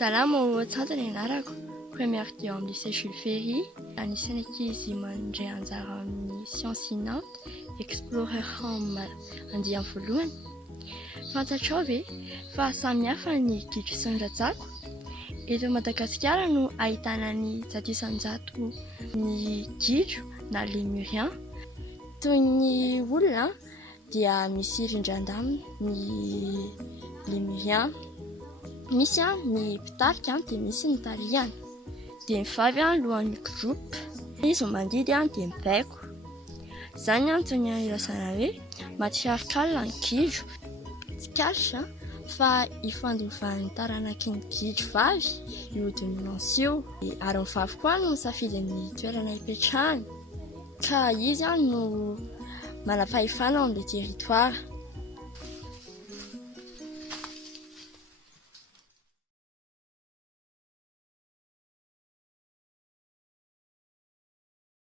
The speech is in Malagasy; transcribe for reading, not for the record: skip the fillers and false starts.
Salama Ohatsanta ny anarako, première dia amin'ny lycée Jules Ferry. Anisan'ny ankizy mandray anjara amin'ny sciences Nantes, explorer home andiam voalohany. Fantatrao ve fa samihafa ny gidro sy ny rajako? Eto Madagasikara no ahitana ny zato isan-jato ny gidro na lémurien. Toy ny olona dia misy rindran-damina ny lémurien. Misy ny pitarika dia misy ny taliana. Dia ny vavy lohan'ny groupe. Izy mandidy dia mibaiko. Izany antony irazana hoe matriarcal ny gidro. Tsy gasy fa ifandovan'ny taranaky ny gidro vavy io dominance io. Ary ny vavy koa no misafidy ny toerana hipetrahany. Ka izy no manam-pahefana ao amin'ilay territoire.